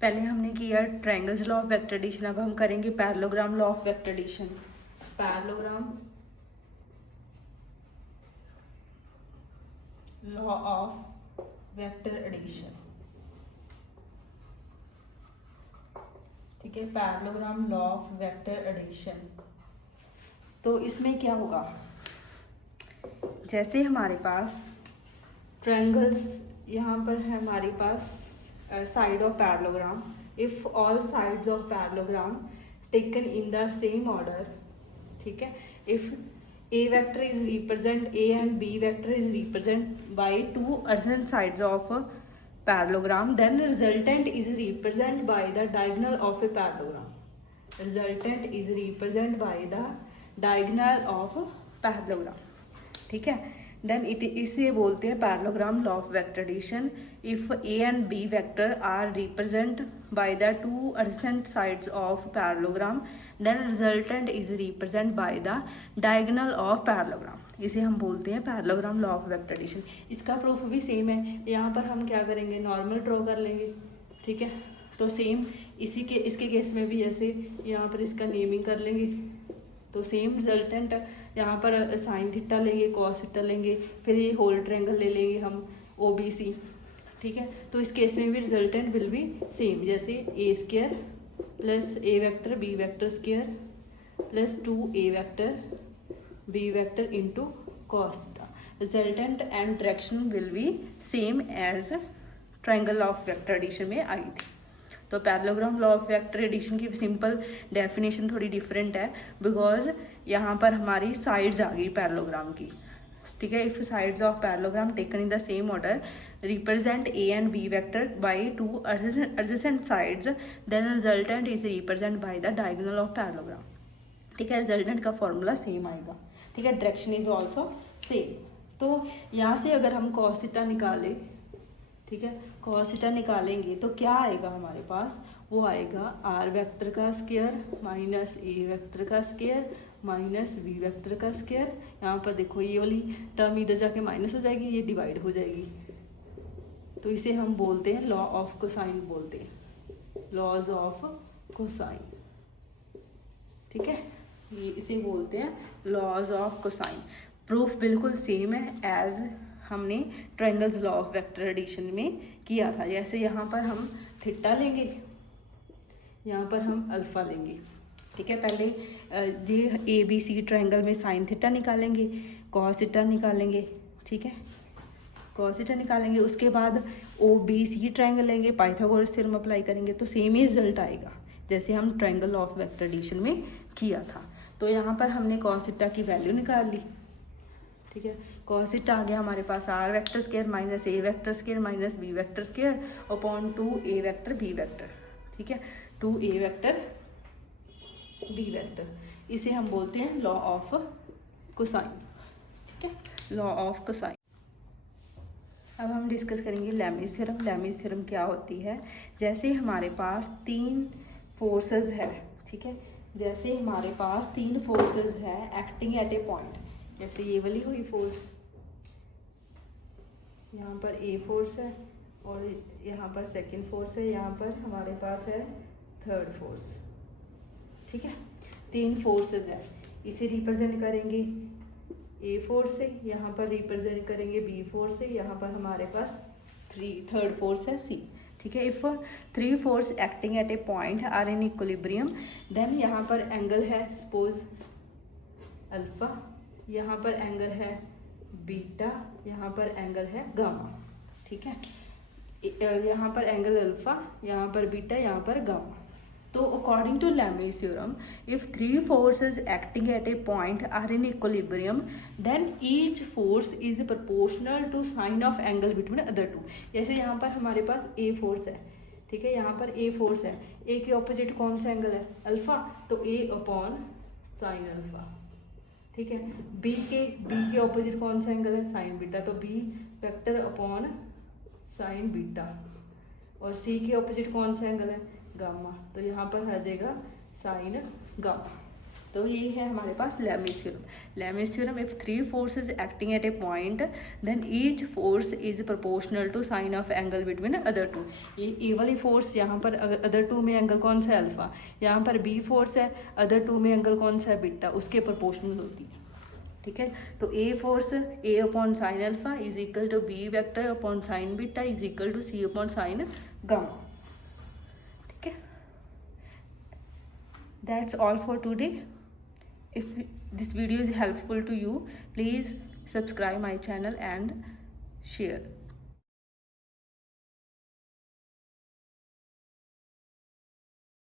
पहले हमने किया triangles law of vector addition, अब हम करेंगे parallelogram law of vector addition. Parallelogram law of vector addition, ठीक है, parallelogram law of vector addition. तो इसमें क्या होगा, जैसे हमारे पास ट्रायंगल्स यहाँ पर है हमारे पास side of parallelogram, if all sides of parallelogram taken in the same order, ठीक है, if A vector is represent, A and B vector is represent by two adjacent sides of a parallelogram, then resultant is represented by the diagonal of a parallelogram. Resultant is represented by the diagonal of a parallelogram, ठीक है। Then इसे बोलते हैं parallelogram law of vector addition. If A and B vector are represent by the two adjacent sides of parallelogram, then resultant is represent by the diagonal of parallelogram. इसे हम बोलते हैं parallelogram law of vector addition. इसका proof भी same है, यहाँ पर हम क्या करेंगे, नॉर्मल ड्रॉ कर लेंगे, ठीक है। तो सेम इसके केस में भी जैसे यहाँ पर इसका नेमिंग कर लेंगे, तो सेम रिजल्टेंट यहाँ पर साइन थीटा लेंगे, कॉस थीटा लेंगे, फिर ये होल ट्रायंगल ले लेंगे हम ओ बी सी, ठीक है। तो इस केस में भी रिजल्टेंट विल बी सेम, जैसे A square plus A vector B vector square plus 2a vector B vector into cos theta. Resultant and direction will be same as triangle of vector addition में आई थी। तो parallelogram law of vector addition की simple definition थोड़ी different है, because यहाँ पर हमारी साइड्स आ गई पैरेललोग्राम की, ठीक है। If sides of parallelogram taken in the same order represent A and B vector by two adjacent sides, then resultant is represent by the diagonal of parallelogram, ठीक है। रिजल्टेंट का फॉर्मूला सेम आएगा, ठीक है। Direction is also same. तो यहाँ से अगर हम कॉस थीटा निकालें, ठीक है, कॉस थीटा निकालेंगे तो क्या आएगा हमारे पास, वो आएगा आर वेक्टर का स्क्वायर माइनस ए वेक्टर का स्क्वायर माइनस बी वेक्टर का स्क्वायर। यहाँ पर देखो ये वाली टर्म इधर जाके माइनस हो जाएगी, ये डिवाइड हो जाएगी, तो इसे हम बोलते हैं लॉ ऑफ कोसाइन, बोलते हैं लॉज ऑफ कोसाइन, ठीक है। ये इसे बोलते हैं लॉज ऑफ कोसाइन। प्रूफ बिल्कुल सेम है एज हमने triangles law of vector addition में किया था। जैसे यहाँ पर हम थीटा लेंगे, यहाँ पर हम अल्फ़ा लेंगे, ठीक है। पहले ये ए बी सी ट्रायंगल में साइन थीटा निकालेंगे, कॉस थीटा निकालेंगे, ठीक है, कॉस थीटा निकालेंगे। उसके बाद ओ बी सी ट्रायंगल लेंगे, पाइथागोरस थ्योरम अप्लाई करेंगे, तो सेम ही रिजल्ट आएगा जैसे हम triangle law of vector addition में किया था। तो यहाँ पर हमने कॉस थीटा की वैल्यू निकाल ली, ठीक है। कॉस थीटा आ गया हमारे पास R vector square minus A vector square minus B vector square upon 2 A vector B vector, ठीक है, 2 ए वेक्टर बी वेक्टर। इसे हम बोलते हैं लॉ ऑफ कोसाइन, ठीक है, लॉ ऑफ कोसाइन। अब हम डिस्कस करेंगे लेमीज थ्योरम। लेमीज थ्योरम क्या होती है? जैसे हमारे पास 3 फोर्सेस है, ठीक है, जैसे हमारे पास 3 फोर्सेस है एक्टिंग एट ए पॉइंट, जैसे ये वाली हुई फोर्स, यहाँ पर ए फोर्स है और यहाँ पर सेकंड फोर्स है, यहाँ पर हमारे पास है थर्ड फोर्स, ठीक है। 3 फोर्सेस है, इसे रिप्रेजेंट करेंगे ए फोर्स से, यहाँ पर रिप्रेजेंट करेंगे बी फोर्स से, यहाँ पर हमारे पास थर्ड फोर्स है सी, ठीक है। If 3 force acting at a point are in equilibrium, then यहाँ पर एंगल है सपोज अल्फा, यहाँ पर एंगल है बीटा, यहाँ पर एंगल है गामा, ठीक है। यहाँ पर एंगल अल्फा, यहाँ पर बीटा, यहाँ पर गामा। तो according to Lami's theorem, if 3 forces acting at a point are in equilibrium, then each force is proportional to sine of angle between other two. जैसे यहाँ पर हमारे पास ए फोर्स है, ठीक है, यहाँ पर ए फोर्स है, ए के ऑपोजिट कौन सा एंगल है? अल्फा, तो ए अपॉन साइन अल्फा, ठीक है। बी के ऑपोजिट कौन सा एंगल है? साइन बीटा, तो B vector upon sine beta. और सी के ऑपोजिट कौन सा एंगल है? गामा, तो यहाँ पर आ जाएगा साइन गामा। तो ये है हमारे पास Lami's theorem. Lami's theorem, if 3 forces acting at a point, then each force is proportional to sine of angle between other two. ये वाली फोर्स, यहाँ पर अदर टू में एंगल कौन सा है? अल्फा। यहाँ पर बी फोर्स है, अदर टू में एंगल कौन सा है? बीटा, उसके प्रोपोर्शनल होती है, ठीक है। तो A force A upon sine alpha is equal to B vector upon sine beta is equal to C upon sine gamma, ठीक है। That's all for today. If this video is helpful to you, please subscribe my channel and share.